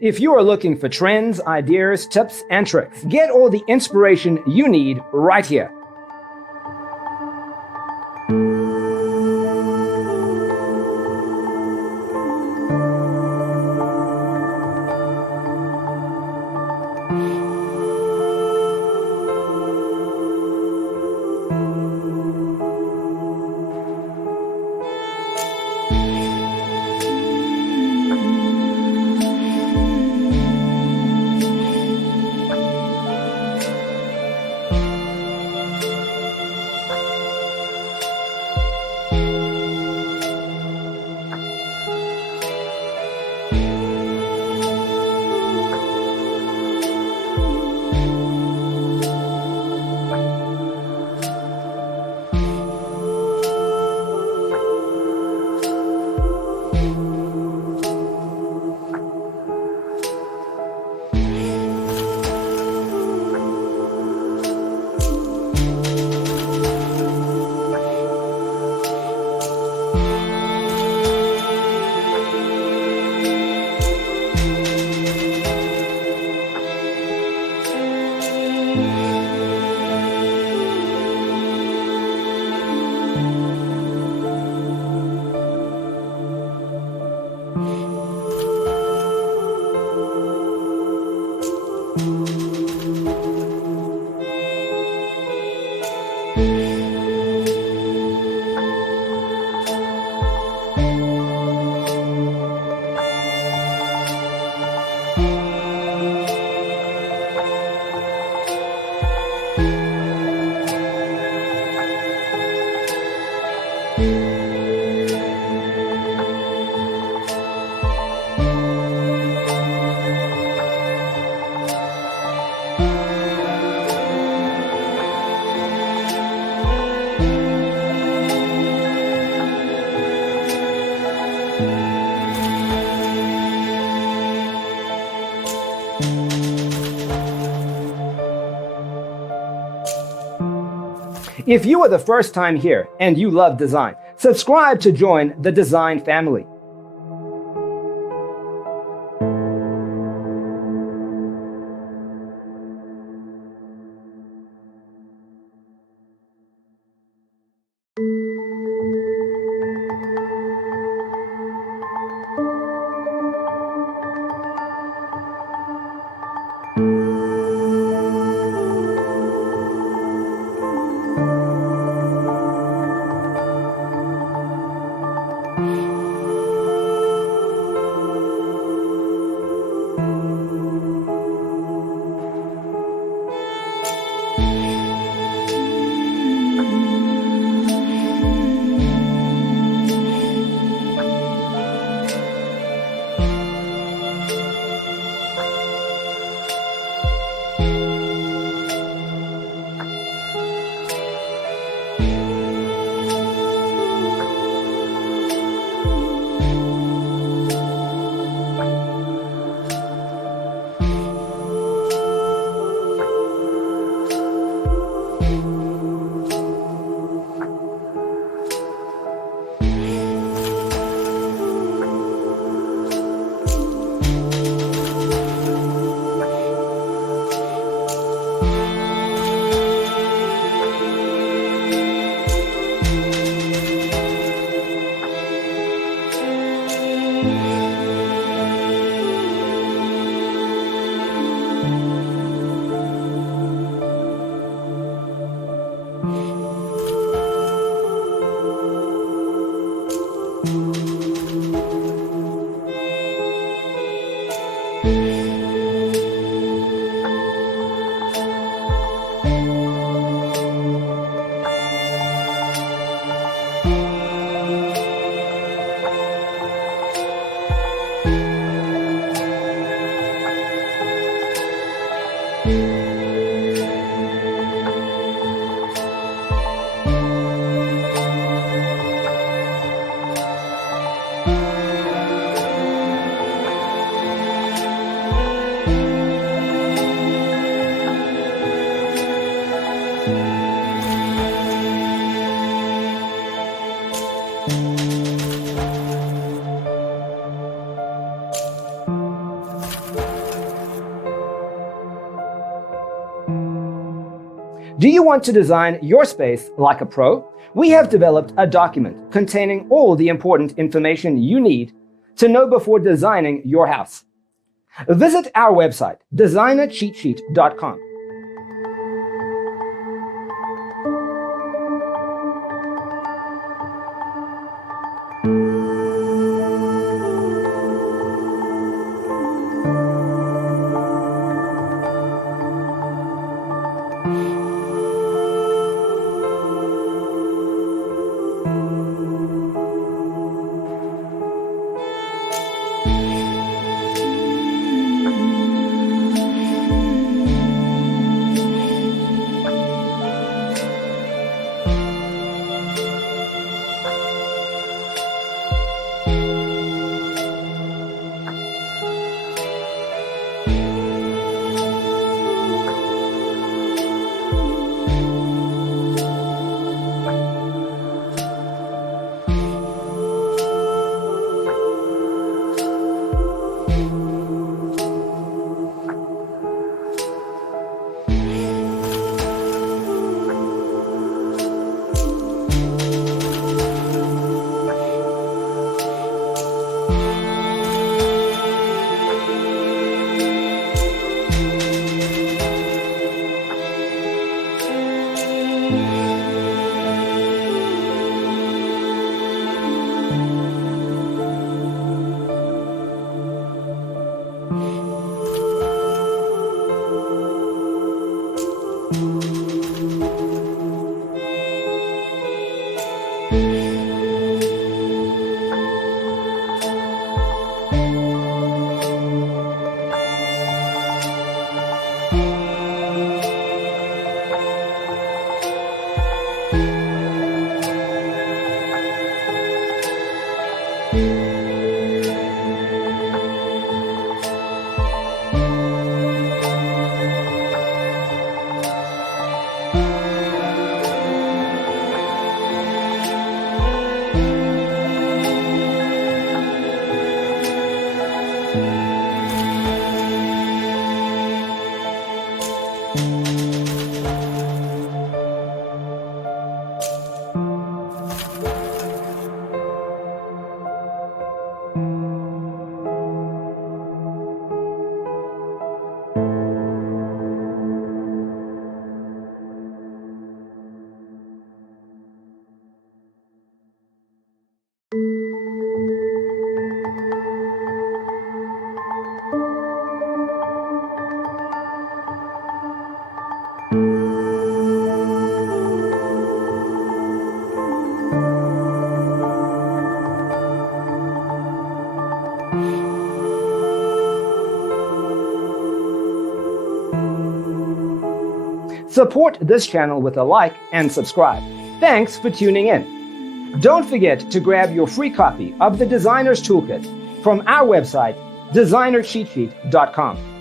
If you are looking for trends, ideas, tips, and tricks, get all the inspiration you need right here. If you are the first time here and you love design, subscribe to join the design family. Do you want to design your space like a pro? We have developed a document containing all the important information you need to know before designing your house. Visit our website, designercheatsheet.com. Support this channel with a like and subscribe. Thanks for tuning in. Don't forget to grab your free copy of the Designer's Toolkit from our website, designercheatsheet.com.